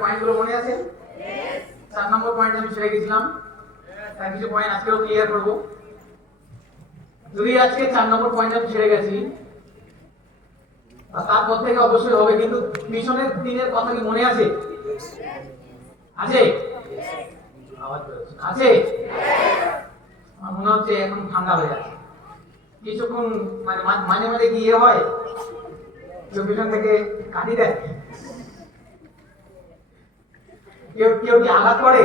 পয়েন্টগুলো মনে আছে? 4 নম্বর পয়েন্ট আমি ছেড়ে গেছিলাম, তার কিছু পয়েন্ট আজকেও ক্লিয়ার করব। যদি আজকে 4 নম্বর পয়েন্ট আমি ছেড়ে গেছি, তারপর থেকে অবশ্যই হবে, কিন্তু মিশনের দিনের কথা কি মনে আছে? আছে? আছে? আমার মনে হচ্ছে এখন ঠান্ডা হয়ে যাচ্ছে কিছুক্ষণ, মানে মাঝে মাঝে কি ইয়ে হয়, কেউ পিছন থেকে কাটি দেয়, কেউ কেউ কি আঘাত করে,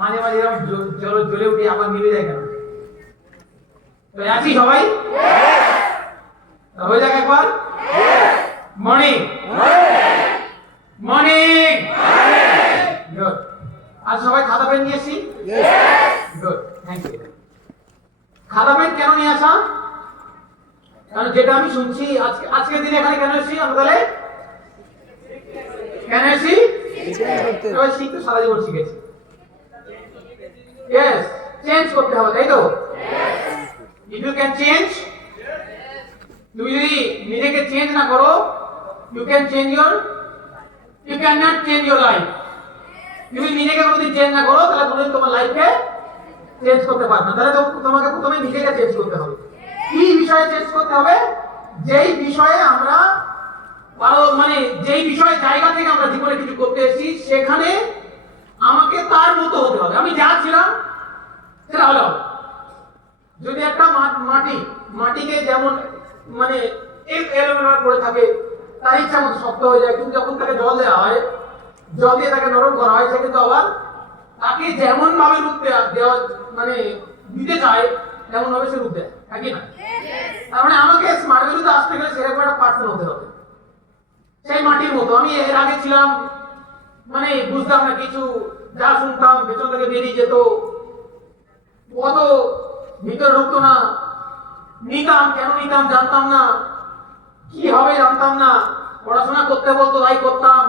মাঝে মাঝে এরকম জ্বলে উঠে আবার মিলে যায় কেন? তো আছি সবাই? হয়ে যাক একবার। Morning morning good. আজ সবাই খাতা পেন নিয়ে এসেছি? Good, thank you. খাতা পেন কেন নিয়ে আসা? কারণ যেটা আমি শুনছি আজকের দিনে এখানে কেন এসেছি আমরা, তাহলে কেন এসেছি? শিখতে সারা জীবন শিখেছি, ইয়েস, চেঞ্জ করতে হবে, তাই তো? ইফ ইউ ক্যান চেঞ্জ, তুমি যদি নিজেকে চেঞ্জ না করো, you can change you can not change your life. তুমি নিজেকে যদি চেঞ্জ না করো, তাহলে তুমি তোমার লাইফকে চেঞ্জ করতে পারবে না। তাহলে তোমাকে প্রথমে নিজেকে চেঞ্জ করতে হবে। কি বিষয়ে চেঞ্জ করতে হবে? যেই বিষয়ে আমরা মানে যেই বিষয় জায়গা থেকে আমরা জীবনে কিছু করতে এসেছি, সেখানে আমাকে তার মতো হতে হবে। আমি যা ছিলাম সেটা হলো। যদি একটা মাটিকে যেমন মানে এলোমেলো করে থাকে, তার ইচ্ছা মতো শক্ত হয়ে যায়, কিন্তু যখন তাকে জল দেওয়া হয়, জল দিয়ে তাকে নরম করা হয়, সে কিন্তু আবার তাকে যেমন ভাবে রূপ দেওয়া মানে দিতে চায়, তেমন ভাবে সে রূপ দেয়, নাকি না? তার মানে আমাকে স্মার্ট ভ্যালুতে আসতে গেলে সেরকম একটা পার্সন হতে হবে, সেই মাটির মতো। আমি এর আগে ছিলাম মানে বুঝতাম না কিছু, যা শুনতাম ভেতর থেকে বেরিয়ে যেত, কত ভিতরে ঢুকতো না, কেন নিতাম জানতাম না, কি হবে জানতাম না, পড়াশোনা করতে বলতো তাই করতাম,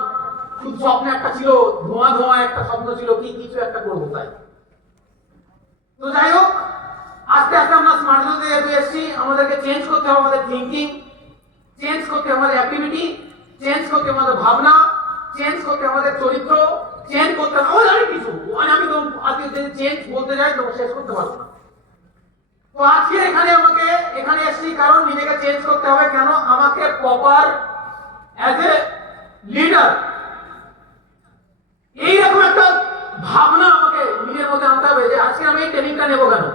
শুধু স্বপ্ন একটা ছিল, ধোঁয়া একটা স্বপ্ন ছিল, কি কিছু একটা করবো তাই। তো যাই হোক, আস্তে আস্তে আমরা স্মার্ট ভ্যালুতে এসেছি। আমাদেরকে চেঞ্জ করতে হবে আমাদের থিঙ্কিং, চেঞ্জ করতে হবে আমাদের অ্যাক্টিভিটি, চেঞ্জ করতে হবে আমাদের ভাবনা, চেঞ্জ করতে হবে আমাদের চরিত্র, চেঞ্জ করতে হবে আমাদের অনেক কিছু। আমি তো আজকে যদি চেঞ্জ বলতে যাই তো শেষ করতে পারবো না। তো আজকে এখানে এসেছি কারণ নিজেকে চেঞ্জ করতে হবে। কেন? আমাকে প্রপার অ্যাজ এ লিডার এইরকম একটা ভাবনা আমাকে নিজের মধ্যে আনতে হবে যে আজকে আমি এই ট্রেনিংটা নেবো কেন,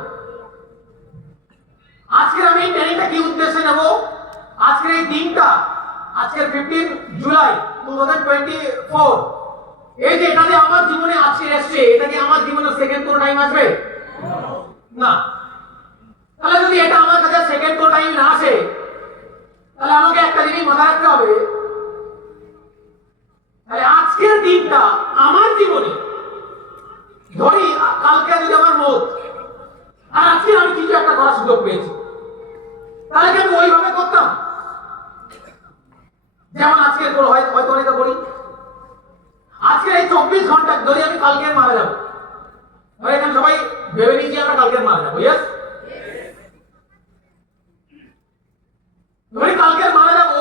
আজকে আমি এই ট্রেনিংটা কি উদ্দেশ্যে নেব, আজকের এই দিনটা, আজকের 15 জুলাই 2024, এই যে এটা যে আমার জীবনে আজকে এসছে, এটা কি আমার জীবনে সেকেন্ড কোনো টাইম আসবে না? তাহলে যদি এটা আমার কাছে সেকেন্ড কোনো টাইম না আসে, তাহলে আমাকে একটা জিনিস মাথায় রাখতে হবে, তাহলে আজকের দিনটা আমার জীবনে, ধরি কালকে যদি আমার মত, আর আজকে আমি কিছু একটা করার সুযোগ পেয়েছি, তাহলে কি আমি ওইভাবে করতাম যেমন আজকে হয়তো অনেকে করি? আজকে এই 24 ঘন্টা ধরে আমি কালকে মারা যাবো, এখানে সবাই ভেবে নিয়েছি আমরা কালকে মারা যাবো, ইয়েস, ধরি কালকে মারা যাবো,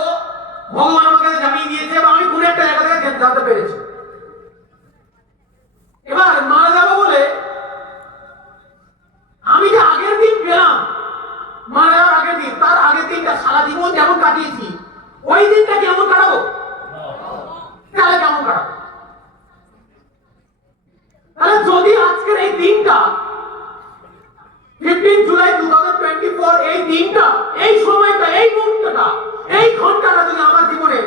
ভগবান আমাকে জানিয়ে দিয়েছে বা আমি কোন একটা জায়গা থেকে জানতে পেরেছি। এবার মারা যাবো বলে আমি যে আগের দিন পেলাম, মারা যাওয়ার আগের দিন, তার আগের দিনটা সারা জীবন যেমন কাটিয়েছি, ওই দিনটা কেমন কাটাবো? তাহলে কেমন কাটাবো? তাহলে যদি আজকের এই দিনটা 15 জুলাই 2024, এই দিনটা, এই সময়টা, এই মুহূর্তটা, এই ঘন্টাটা যদি আমার জীবনে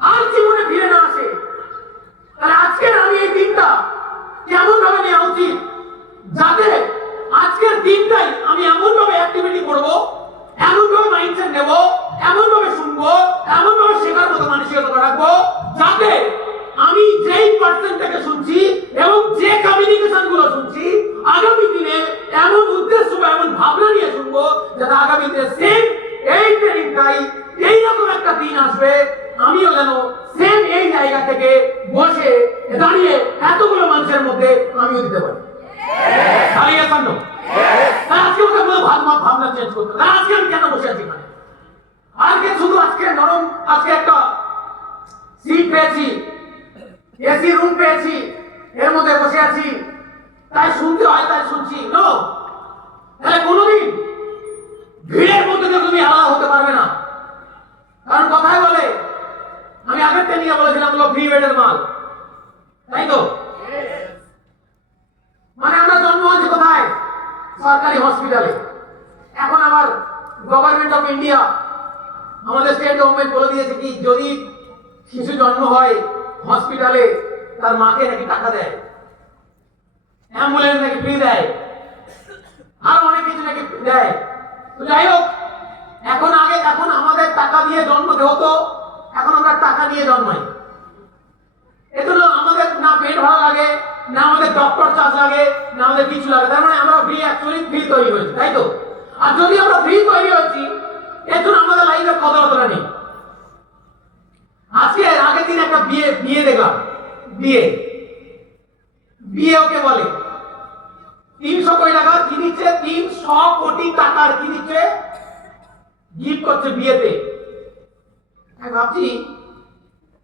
আর জীবনে ফিরে না আসে, তাহলে আজকের আমি এই দিনটা কেমন ভাবে নেওয়া উচিত, যাতে আজকের দিনটাই আমি এমন ভাবে অ্যাক্টিভিটি করবো, এমন ভাবে মাইন্ডসেট নেব, এমন ভাবে শুনবো, এমন ভাবে শেখার মতো মানসিকতা রাখবো, যাতে আমি যেই পার্সনটাকে শুনছি এবং যে কমিউনিকেশন গুলো শুনছি, আগামী দিনে এমন উদ্দেশ্য বা এমন ভাবনা নিয়ে শুনবো, যাতে আগামী দিনে সেম এই ট্রেনিংটাই, এইরকম একটা দিন আসবে, আমিও যেন সেম এই জায়গা থেকে বসে দাঁড়িয়ে এতগুলো মানুষের মধ্যে আমিও দিতে পারি। দাঁড়িয়ে কেন? আজকে ওকে বলে ভাবনা চেঞ্জ করতে হবে। আজকে আমি কেন বসে আছি এখানে? আজকে শুধু আজকে নরম, আজকে একটা সিট পেয়েছি, এসি রুম পেয়েছি, এর মধ্যে বসে আছি, তাই শুনতে হয়, তাই শুনছি। নো, তাহলে কোনোদিন ভিড়ের মধ্যে থেকে তুমি আলাদা হতে পারবে না। কারণ কথায় বলে, আমি আগের ট্রেনিংয়ে বলেছিলাম ফ্রি বেডের মাল, তাই তো? মানে আমরা জন্ম হয়েছি কোথায়? সরকারি হসপিটালে। এখন আবার গভর্নমেন্ট অফ ইন্ডিয়া, আমাদের স্টেট গভর্নমেন্ট বলে দিয়েছে কি, যদি শিশু জন্ম হয় হসপিটালে, তার মাকে নাকি টাকা দেয়, অ্যাম্বুলেন্স নাকি ফ্রি দেয়, আরো অনেক কিছু নাকি দেয়। তো যাই হোক, এখন আমাদের টাকা দিয়ে জন্ম হতো, এখন আমরা টাকা দিয়ে জন্মাই। এজন্য আমাদের না পেট ভাড়া লাগে, না আমাদের ডক্টর চার্জ লাগে, না আমাদের কিছু লাগে। তার মানে আমরা অ্যাকচুয়ালি ফ্রি তৈরি হয়েছি, তাই তো? আর যদি আমরা ফ্রি তৈরি হচ্ছি, এর জন্য আমাদের লাইফে কথা নেই। আজকে আগের দিন একটা বিয়ে দেখলাম। বিয়ে ওকে বলে 300 কোটি টাকা কি দিচ্ছে, 300 কোটি টাকার কি দিচ্ছে, গিফট করছে বিয়েতে। আমি ভাবছি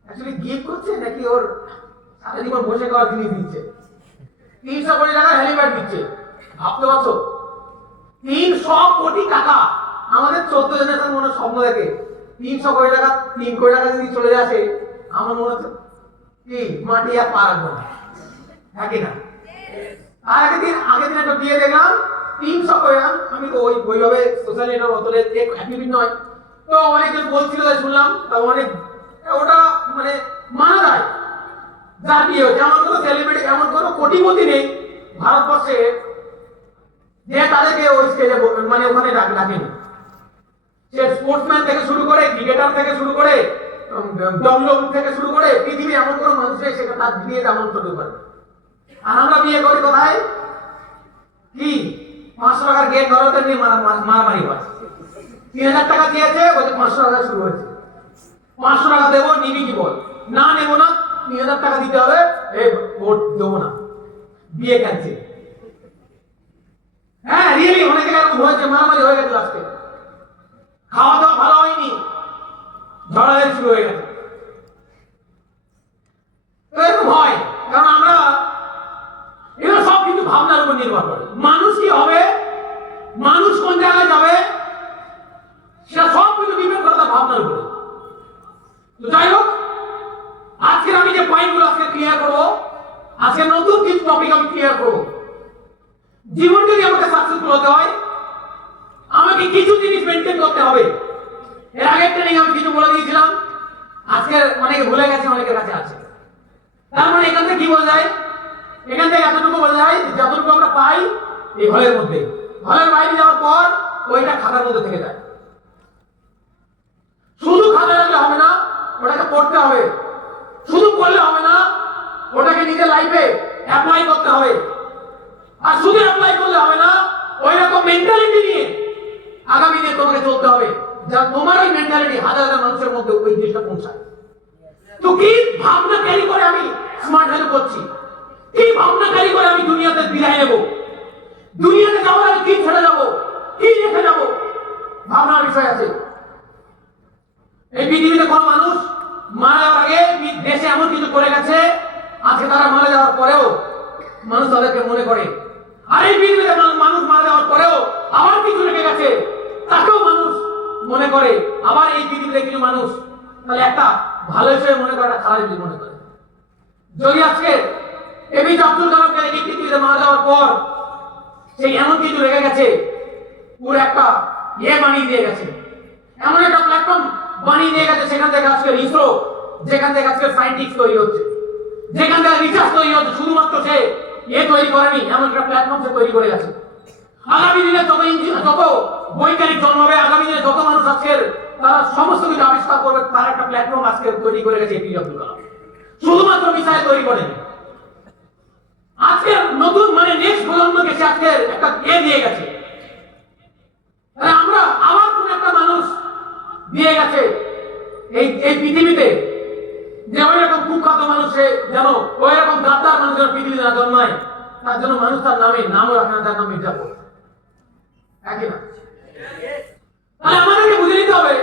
অ্যাকচুয়ালি গিফট করছে নাকি ওর সারা জীবন বসে খাওয়ার জিনিস দিচ্ছে। 300 কোটি টাকা হেলিপ্যাড দিচ্ছে, ভাবতে পারছো? 300 কোটি টাকা। আমাদের 14 জেনারেশন মনে স্বপ্ন দেখে 300 কোটি টাকা, 3 কোটি টাকা যদি চলে আসে, আমার মনে হচ্ছে কি মাটি আর পা রাখবো না, নাকি না? আর আগের দিন একটা বিয়ে দেখলাম 300 কোটি। আমি তো ওইভাবে সোশ্যাল নেটওয়ার্ক অতলে অ্যাক্টিভ নয়, তো অনেকজন বলছিল, শুনলাম, তা অনেক ওটা মানে মানা যায় যার বিয়ে হচ্ছে। এমন কোনো সেলিব্রিটি, এমন কোনো কোটিপতি নেই ভারতবর্ষে যে তাদেরকে ওই স্টেজে মানে ওখানে ডাকেনি। সে স্পোর্টসম্যান থেকে শুরু করে, ক্রিকেটার থেকে শুরু করে, ডব্লিউডব্লিউ থেকে শুরু করে, পৃথিবী এমন কোনো মানুষ নেই সেটা তার বিয়েতে আমন্ত্রণ করতে পারে। আর আমরা বিয়ে করি কোথায়? কি 500 টাকার গেট ধরাতে নিয়ে মারামারি হয়। 3000 টাকা দিয়েছে, বলছে 500 টাকা শুরু হয়েছে। 500 টাকা দেবো, নিবি কি বল? না নেবো না, 3000 টাকা দিতে হবে, এই ভোট দেবো না, বিয়ে ক্যান্সেল। হ্যাঁ, রিয়েলি অনেক জায়গায় এরকম হয়েছে, মারামারি হয়ে গেছে। আজকে খাওয়া দাওয়া ভালো হয়নি, ঝড়াঝড়ি শুরু হয়ে গেছে। এরকম হয় কারণ আমরা এগুলো সব কিছু ভাবনার উপর নির্ভর করে। মানুষ কি হবে, মানুষ কোন জায়গায় যাবে, সেটা সব কিছু ডিপেন্ড করে তার ভাবনার উপরে। তো যাই হোক, আজকে আমি যে পয়েন্টগুলো আজকে ক্লিয়ার করবো, আজকে নতুন কিছু টপিক আমি ক্লিয়ার করবো। জীবন যদি আমাকে সাকসেসফুল হতে হয়, আমাকে কিছু জিনিস মেনটেন করতে হবে। এর আগের ট্রেনিং আমি কিছু বলে দিয়েছিলাম, আজকে অনেকে ভুলে গেছে, অনেকের কাছে আছে। তার মানে এখান থেকে কি বোঝা যায়? এখান থেকে এতটুকু বোঝা যায়, যতটুকু আমরা পাই এই ঘরের মধ্যে, ঘরের বাইরে যাওয়ার পর ওইটা খাতার মধ্যে থেকে যায়। শুধু খাতা রাখলে হবে না, ওটাকে পড়তে হবে। শুধু পড়লে হবে না, ওটাকে নিজের লাইফে অ্যাপ্লাই করতে হবে। আর শুধু অ্যাপ্লাই করলে হবে না, ওই রকম মেন্টালিটি নিয়ে আগামী দিনে তোমাকে চলতে হবে, যা তোমার ওই মেন্টালিটি হাজার হাজার মানুষের মধ্যে ওই জিনিসটা পৌঁছায়। তো কি ভাবনা ক্যারি করে আমি স্মার্ট ভ্যালু করছি, কি ভাবনা ক্যারি করে আমি দুনিয়াতে বিদায় নেব, দুনিয়াতে যাওয়ার আগে কি ছেড়ে যাবো, কি রেখে যাবো, ভাবনার বিষয় আছে। এই পৃথিবীতে কোন মানুষ মারা যাওয়ার আগে দেশে এমন কিছু করে গেছে, আজকে তারা মারা যাওয়ার পরেও মানুষ তাদেরকে মনে করে। আর এই পৃথিবীতে মানুষ মারা যাওয়ার পরেও আবার কিছু রেখে গেছে, তাকেও মানুষ মনে করে। আবার এই পৃথিবীতে কিছু মানুষ তাহলে একটা ভালো হিসেবে মনে করে, একটা খারাপ হিসেবে মনে করে। যদি আজকে এপিজে আব্দুল কালামকে এই পৃথিবীতে মারা যাওয়ার পর সেই এমন কিছু রেখে গেছে, পুরো একটা বানিয়ে দিয়ে গেছে, এমন একটা প্ল্যাটফর্ম বানিয়ে দিয়ে গেছে, সেখান থেকে আজকে ইসরো, যেখান থেকে আজকে সায়েন্টিস্ট তৈরি হচ্ছে, যেখান থেকে রিসার্চ তৈরি হচ্ছে, শুধুমাত্র সে তৈরি করেনি, এমন একটা প্ল্যাটফর্ম সে তৈরি করে গেছে। আগামী দিনে যত বৈজ্ঞানিক জন্মাবে, আগামী দিনে যত মানুষ আজকের তারা সমস্ত কিছু আবিষ্কার করবে, তার একটা প্ল্যাটফর্ম আজকে তৈরি করে গেছে এপিজে আব্দুল কালাম। শুধুমাত্র মিসাইল তৈরি করেনি, আজকের নতুন মানে নেক্সট প্রজন্মকে সে আজকের একটা দিয়ে গেছে। আমরা আবার কোন একটা মানুষ দিয়ে গেছে এই পৃথিবীতে, যে ওই রকম কুখ্যাত মানুষে যেন, ওই রকম গাদ্দার মানুষ যেন পৃথিবীতে না জন্মায়, তার জন্য মানুষ তার নামও রাখে না, তার নাম মির্জাপুর, একই না? তাহলে আমাদেরকে বুঝে নিতে হবে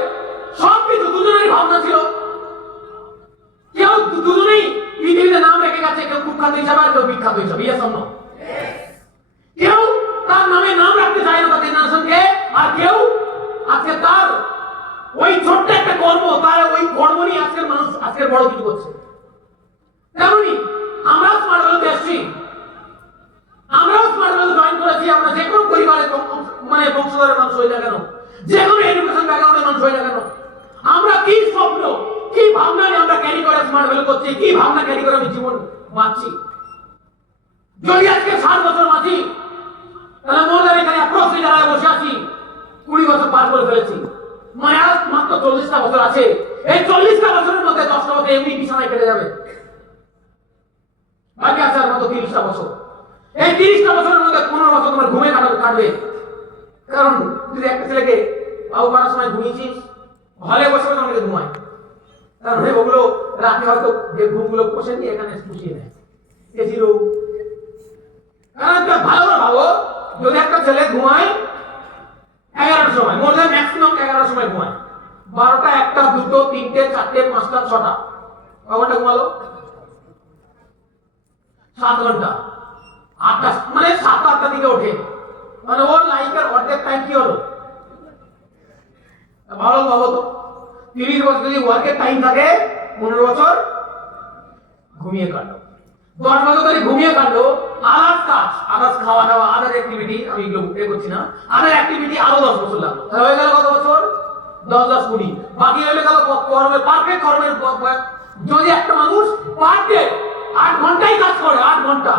সবকিছু দুজনেরই ভাবনা ছিল। কেউ দুজনেই পৃথিবীতে না কুখ্যাত হিসাবে আর কেউ বিখ্যাত হিসাবে, ইয়েস অর নো? কেউ তার নামে নাম রাখতে চায় না তার জেনারেশনকে, আর কেউ আজকে তার ওই ছোট্ট একটা কর্ম, তার ওই কর্ম নিয়ে আজকের মানুষ আজকের বড় কিছু করছে। তেমনি আমরাও স্মার্ট ভ্যালুতে এসেছি, আমরাও স্মার্ট ভ্যালু জয়েন করেছি। আমরা যে কোনো পরিবারের মানে বংশধরের মানুষ হয়ে না কেন, যে কোনো এডুকেশন ব্যাকগ্রাউন্ডের মানুষ হয়ে না কেন, আমরা কি স্বপ্ন, কি ভাবনা নিয়ে আমরা ক্যারি করে স্মার্ট ভ্যালু করছি, কি ভাবনা ক্যারি করে আমি জীবন বাঁচছি। যদি আজকে 60 বছর বাঁচি, তাহলে মোর এখানে অ্যাপ্রক্সলি যারা বসে আছি 20 বছর পার করে ফেলেছি, মানে আর মাত্র 40টা বছর আছে। এই 40টা বছরের মধ্যে 10টা বছর এমনি বিছানায় কেটে যাবে, বাকি আছে আর মাত্র 30টা বছর। এই 30টা বছরের মধ্যে 15 বছর তোমার ঘুমে কাটবে। কারণ তুই একটা ছেলেকে বাবু করার সময় ঘুমিয়েছিস, হলে বসে বসে অনেকে ঘুমায়, কারণ ওগুলো রাতে হয়তো যে ঘুমগুলো বসে নিয়ে এখানে পুষিয়ে নেয় এসি রোগ। কারণ ভালো করে ভাবো, যদি একটা ছেলে ঘুমায় 11টার সময়, মোর দেন ম্যাক্সিমাম 11টার সময় ঘুমায়, 12টা, 1টা, 2টো, 3টে, 4টে, 5টা, 6টা, কয় ঘন্টা ঘুমালো? 7 ঘন্টা। 8টা মানে 7-8টার দিকে ওঠে, মানে ওর লাইফের অর্ধেক টাইম কি হলো? ভালো ভাবো তো, 30 বছর যদি ওয়ার্কের টাইম থাকে, 15 বছর ঘুমিয়ে কাটলো, 10 বছর ধরে ঘুমিয়ে কাটলো। আদার্স কাজ, আদার্স খাওয়া দাওয়া, আদার অ্যাক্টিভিটি, আমি এগুলো এ করছি না, আদার অ্যাক্টিভিটি আরো 10 বছর লাগলো, তাহলে হয়ে গেল কত বছর? 10, 10, 20, বাকি হয়ে গেল কর্মের, পারফেক্ট কর্মের। যদি একটা মানুষ পার ডে 8 ঘন্টাই কাজ করে, 8 ঘন্টা,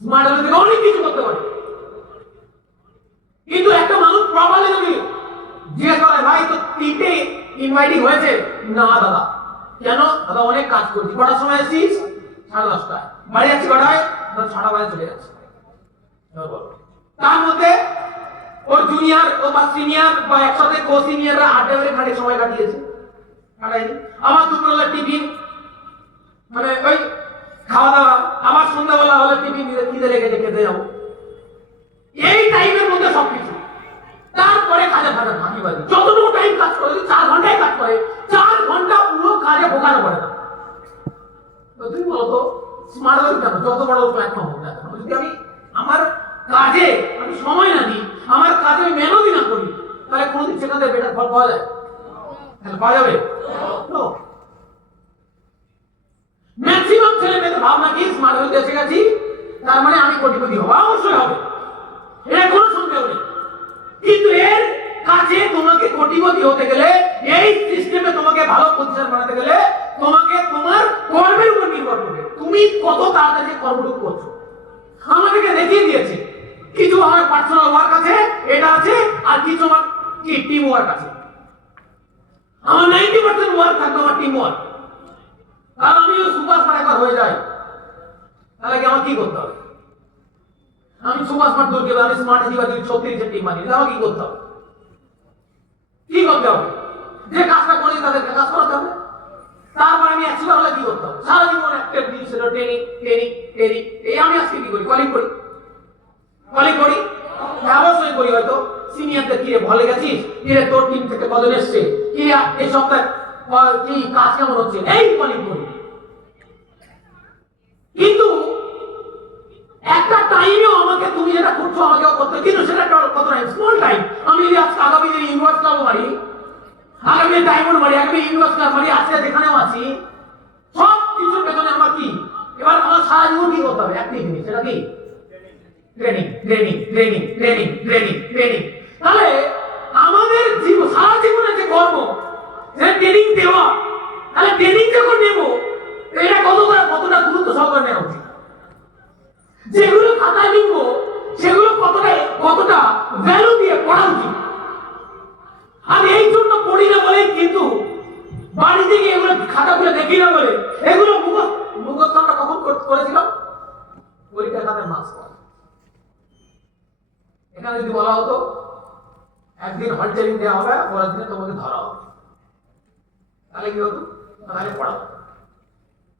স্মার্ট ভ্যালু থেকে অনেক কিছু করতে পারে। কিন্তু একটা মানুষ প্রপারলি যদি জিজ্ঞেস করে, ভাই তো 3টে ইনভাইটিং হয়েছে, না দাদা, কেন? দাদা অনেক কাজ করছি। কটার সময় আসছিস? 10:30টায়। বাড়ি যাচ্ছি কটায়? 6টা বাজে চলে যাচ্ছে। তার মধ্যে ওর জুনিয়র ও বা সিনিয়র বা একসাথে কো সিনিয়ররা আড্ডা মেরে খাটে সময় কাটিয়েছে, কাটায়নি। আমার দুপুরবেলা টিফিন, মানে ওই খাওয়া দাওয়া, আবার সন্ধ্যাবেলা হলে টিফিন খিদে লেগেছে, খেতে যাবো, এই টাইমের মধ্যে সবকিছু। তারপরে কাজে ফাঁকা ফাঁকিবাজি, যতটুকু টাইম কাজ করে, 4 ঘন্টায় কাজ করে, 4 ঘন্টা পুরো কাজে বোকানো পড়ে না। তুমি বলতো স্মার্ট ভ্যালু কেন? যত বড় প্ল্যাটফর্ম হোক না কেন, যদি আমি আমার কাজে আমি সময় না দিই, আমার কাজে আমি মেহনতি না করি, তাহলে কোনোদিন সেখান থেকে বেটার ফল পাওয়া যায়? তাহলে পাওয়া যাবে? ম্যাক্সিমাম ছেলে মেয়েদের ভাবনা কি, স্মার্ট ভ্যালুতে এসে গেছি তার মানে আমি কোটিপতি হবো। অবশ্যই হবে, এটা কোনো সন্দেহ নেই। কিন্তু এর কাছে তোমাকে কোটিপতি হতে গেলে, এই সিস্টেমে তোমাকে ভালো পজিশন বানাতে গেলে, তোমাকে তোমার কর্মের উপর নির্ভর করবে, তুমি কত তাড়াতাড়ি কর্মটুকু করছো। আমাদেরকে দেখিয়ে দিয়েছে কিছু আমার পার্সোনাল ওয়ার্ক আছে, এটা আছে, আর কিছু আমার কি টিম ওয়ার্ক আছে। আমার 90% ওয়ার্ক থাকবে আমার টিম ওয়ার্ক। আর আমি সুপারস্টার একবার হয়ে যাই, তাহলে কি আমার কি করতে হবে? আমি সুপারস্টার দূর গেলে, আমি স্মার্ট সিটি বা 36 টিম বানিয়ে, আমার কি করতে হবে? কি করতে হবে? যে কাজটা করি তাদেরকে কাজ করাতে হবে। তারপর আমি 100 হলে কি করতে হবে? সারা জীবন একটা জিনিস হলো ট্রেনিং, ট্রেনিং, ট্রেনিং। এই আমি আজকে কি করি? কলিং করি, কলিং করি, অবশ্যই করি। হয়তো সিনিয়রদের কি ভালো গেছিস, কি রে তোর টিম থেকে কজন এসছে, কি এই সপ্তাহে কি কাজ কেমন হচ্ছে, এই কলিং করি। কিন্তু একটা টাইমেও আমাকে তুমি যেটা করছো আমাকেও করতে, কিন্তু সেটা কত টাইম? Small time. আমি যদি আজকে আগামী দিনে ইউনিভার্স ক্লাব মারি, আগামী ডায়মন্ড মারি, আগামী ইউনিভার্স ক্লাব মারি, আজকে যেখানেও আছি, সব কিছুর পেছনে আমার কি, এবার আমার সারা জীবন কি করতে হবে? একটাই জিনিস, সেটা কি? Training, training, training, training, training, training. তাহলে আমাদের সারা জীবনে যে কর্ম, সেটা ট্রেনিং দেওয়া। তাহলে ট্রেনিং যখন নেব, এটা কতটা গুরুত্ব সহকারে নেওয়া উচিত। যেগুলো খাতায় লিখবো সেগুলো কতটা ভ্যালু দিয়ে পড়া উচিত। আর এই জন্য পড়ি না বলে, কিন্তু বাড়িতে গিয়ে এগুলো খাতাগুলো দেখি না বলে, এগুলো মুখস্থ আমরা কখন করেছিলাম? পরীক্ষার খাতায় মার্কস পাওয়া। এখানে যদি বলা হতো একদিন হল ট্রেনিং দেওয়া হবে, পরের দিনে তোমাকে ধরা হবে, তাহলে কি হতো? তাহলে পড়া হতো,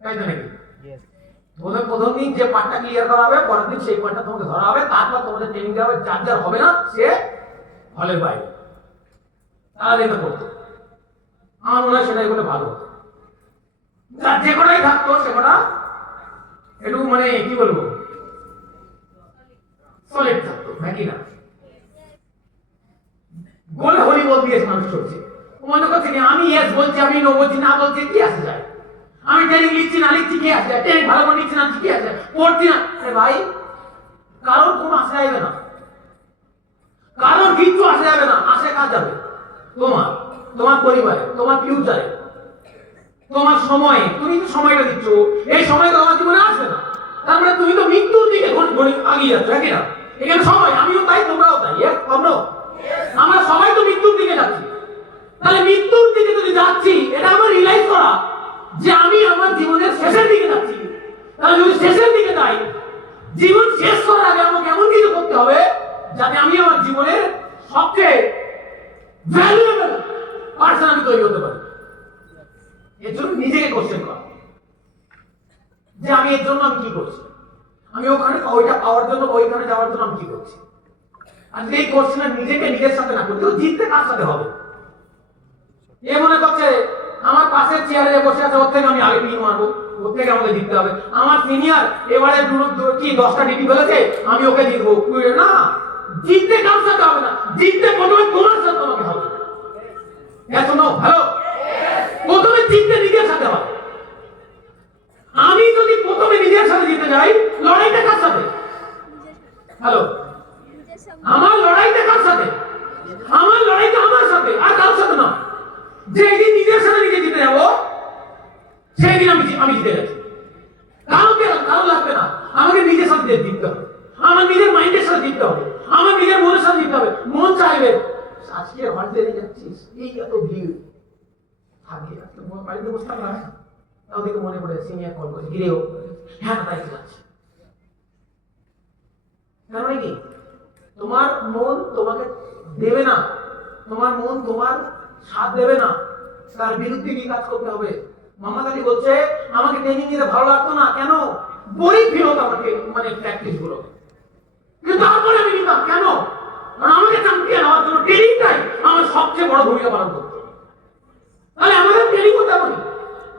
তাই তো নাকি? প্রথম দিন যে পার্টটা ক্লিয়ার করা হবে, পরের দিন সেই পার্টটা তোমাকে ধরা হবে, তারপর তোমাদের ট্রেনিং দেওয়া হবে। যার হবে না সে হলের বাইরে, তারা দেখে করতো। আমার মনে হয় সেটাই বলে ভালো হতো। যার যে কটাই থাকতো সে কটা একটু মানে কি বলবো, সলিড থাকতো নাকি না? গোলে হলি বল দিয়েছে মানুষ চলছে, মনে করছে কি আমি ইয়েস বলছি, আমি নো বলছি, না বলছি, কি আসে যায়? আমি ট্রেনিং লিখছি না লিখছি, কি আসে যায়? ট্রেনিং ভালো করে লিখছি না কি আসে যায়? পড়ছি না, আরে ভাই কারোর কোনো আসা যাবে না, কারোর কিচ্ছু আসা যাবে না। আসে কাজ যাবে তোমার, তোমার পরিবারে, তোমার ফিউচারে, তোমার সময়ে। তুমি তো সময়টা দিচ্ছ, এই সময় তোমার জীবনে আসবে না, তার মানে তুমি তো মৃত্যুর দিকে আগিয়ে যাচ্ছ, নাকি না? এখানে সময়, আমিও তাই, তোমরাও তাই, আমরা সবাই তো মৃত্যুর দিকে যাচ্ছি। তাহলে মৃত্যুর দিকে যদি যাচ্ছি, এটা আমার রিয়েলাইজ করা যে আমি আমার জীবনের শেষের দিকে যাচ্ছি। তাহলে যদি শেষের দিকে যাই, জীবন শেষ করার আগে আমাকে এমন কিছু করতে হবে যাতে আমি আমার জীবনের সবচেয়ে ভ্যালুয়েবল পার্সন আমি তৈরি হতে পারি। এর জন্য নিজেকে কোশ্চেন করা যে আমি এর জন্য আমি কি করছি, আমি ওখানে ওইটা পাওয়ার জন্য, ওইখানে যাওয়ার জন্য আমি কি করছি। আর এই কোশ্চেন নিজেকে নিজের সাথে না করতে, জিততে কার সাথে হবে? এ মনে করছে আমার পাশের চেয়ারে বসে আছে, ওর থেকে আমি আগে পিন মারবো, ওর থেকে আমাকে জিততে হবে। আমার সিনিয়র এবারে কি 10টা ডিগ্রি ফেলেছে, আমি ওকে জিতবো না। জিততে কার সাথে হবে না, জিততে প্রথমে তোমার সাথে তোমাকে হবে। হ্যালো, প্রথমে জিততে নিজের সাথে হবে। আমি যদি প্রথমে নিজের সাথে জিতে যাই, লড়াইটা কার সাথে? হ্যালো, আমার লড়াইটা কার সাথে? আমার লড়াইটা আমার সাথে, আর কার সাথে না। যেদিন নিজের সাথে নিজে জিতে যাবো, সেই দিন আমি জিতে গেছি। কারো লাগবে না, আমাকে নিজের সাথে জিততে হবে, আমার নিজের মাইন্ডের সাথে জিততে হবে, আমার নিজের মনের সাথে জিততে হবে। মন চাইবে আজকে হলতে যাচ্ছিস, এই এত ভিড় থাকে, বাড়িতে বসে থাকলাম না, ওদিকে মনে পড়ে সিনিয়র কল করছে, গিরেও হ্যাঁ তাই যাচ্ছে। কারণ কি তোমার মন তোমাকে দেবে না, তোমার মন তোমার সাথ দেবে না, তার বিরুদ্ধে কি কাজ করতে হবে। মোহাম্মদ আলী বলছে আমাকে ট্রেনিং নিতে ভালো লাগতো না, কেন? বোরিং ফিল হতো আমাকে, মানে প্র্যাকটিস গুলো, কিন্তু তারপরে আমি নিতাম, কেন? কারণ আমাকে চ্যাম্পিয়ন হওয়ার জন্য ট্রেনিংটাই আমার সবচেয়ে বড় ভূমিকা পালন করতো। তাহলে আমাদের ট্রেনিং করতে হবে।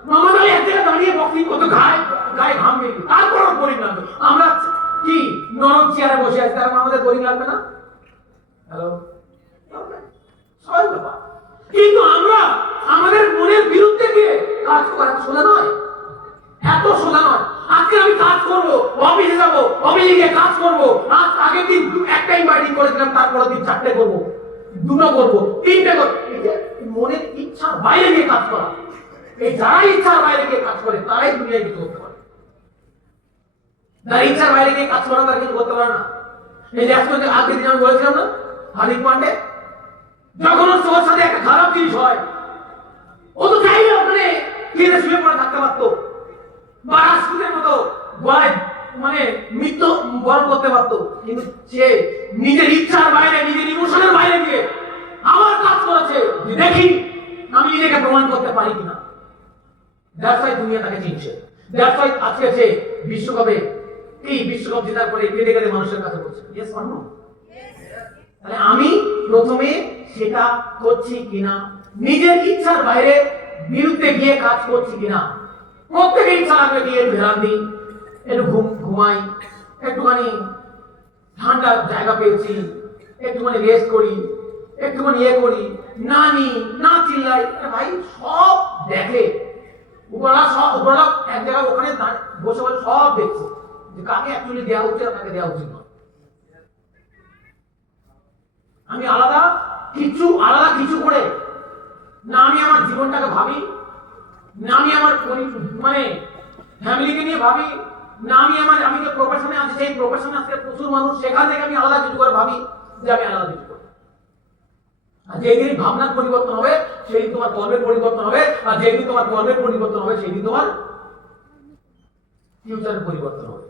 মোহাম্মদ আলী এক জায়গায় দাঁড়িয়ে বক্সিং করতো, গায়ে ঘাম বেরিয়ে, তারপরও বোরিং লাগতো। আমরা কি নরম চেয়ারে বসে আছি, তার আমাদের বোরিং লাগবে না? হ্যালো, সবাই ব্যাপার। কিন্তু আমরা আমাদের মনের বিরুদ্ধে গিয়ে কাজ করা সোজা নয়, এত সোজা নয়। আজকে আমি কাজ করবো, অফিসে যাবো, অফিসে গিয়ে কাজ করবো। আজ আগের দিন একটাই বাইটিং করেছিলাম, তারপরের দিন 4টে করবো, 2টো করবো, 3টে করবো। এই যে মনের ইচ্ছার বাইরে গিয়ে কাজ করা, এই যারা ইচ্ছার বাইরে গিয়ে কাজ করে তারাই দুনিয়ায় কিছু করতে পারে। যারা ইচ্ছার বাইরে গিয়ে কাজ করা তারা কিছু করতে পারে না। এই যে আজকে আগের দিন আমি বলেছিলাম না, হার্দিক পান্ডে যখন ওর সাথে একটা খারাপ জিনিস হয়, ও তো চাইলে ওখানে কেঁদে শুয়ে পড়ে থাকতে পারতো, বা রাজপুতের মতো গলায় মানে মৃত্যু বরণ করতে পারতো, কিন্তু সে নিজের ইচ্ছার বাইরে, নিজের ইমোশনের বাইরে গিয়ে আমার কাজ করেছে, দেখি আমি নিজেকে প্রমাণ করতে পারি কিনা। দ্যাটস ওয়াই দুনিয়া তাকে চিনছে, দ্যাটস ওয়াই আজকে সে বিশ্বকাপে এই বিশ্বকাপ জেতার পরে কেঁদে কেঁদে মানুষের কাছে বলছে ইয়েস অর নো। তাহলে আমি প্রথমে সেটা করছি কিনা, নিজের ইচ্ছার বাইরে বিরুদ্ধে গিয়ে কাজ করছি কিনা। প্রত্যেকের ইচ্ছা লাগবে গিয়ে একটু হেরান দিই, একটু ঘুমাই, একটুখানি ঠান্ডা জায়গা পেয়েছি, একটুখানি রেস্ট করি, একটুখানি ইয়ে করি, না নি না চিল্লাই। ভাই সব দেখে উপরওয়ালা, সব উপরওয়ালা এক জায়গায় ওখানে বসে বসে সব দেখছে যে কাকে অ্যাকচুয়ালি দেওয়া উচিত আর কাকে দেওয়া উচিত না। আমি আলাদা কিছু করে না, আমি আমার জীবনটাকে ভাবি না, আমি আমার মানে ফ্যামিলিকে নিয়ে ভাবি না, আমি যে প্রফেশনে আছি সেই প্রফেশনে আজকে প্রচুর মানুষ, সেখান থেকে আমি আলাদা কিছু করে ভাবি যে আমি আলাদা কিছু করি। আর যেদিন ভাবনার পরিবর্তন হবে সেদিন তোমার কর্মের পরিবর্তন হবে, আর যেদিন তোমার কর্মের পরিবর্তন হবে সেদিন তোমার ফিউচারের পরিবর্তন হবে।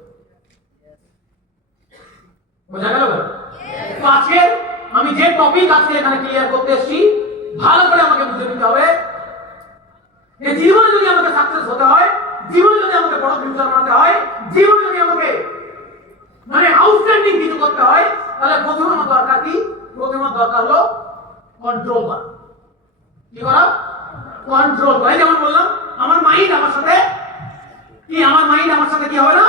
বোঝা গেল? আজকে আমি যে টপিক আজকে এখানে ক্লিয়ার করতে এসেছি, ভালো করে আমাকে বুঝে নিতে হবে যে জীবনে যদি আমাকে সাকসেস হতে হয়, জীবনে যদি আমাকে বড় ফিউচার বানাতে হয়, জীবনে যদি আমাকে মানে আউটস্ট্যান্ডিং কিছু করতে হয়, তাহলে প্রথমে আমার দরকার কি? প্রথমে দরকার হলো কন্ট্রোল করা। কি করা? কন্ট্রোল করা। যেমন বললাম আমার মাইন্ড আমার সাথে কি আমার মাইন্ড আমার সাথে কি হবে না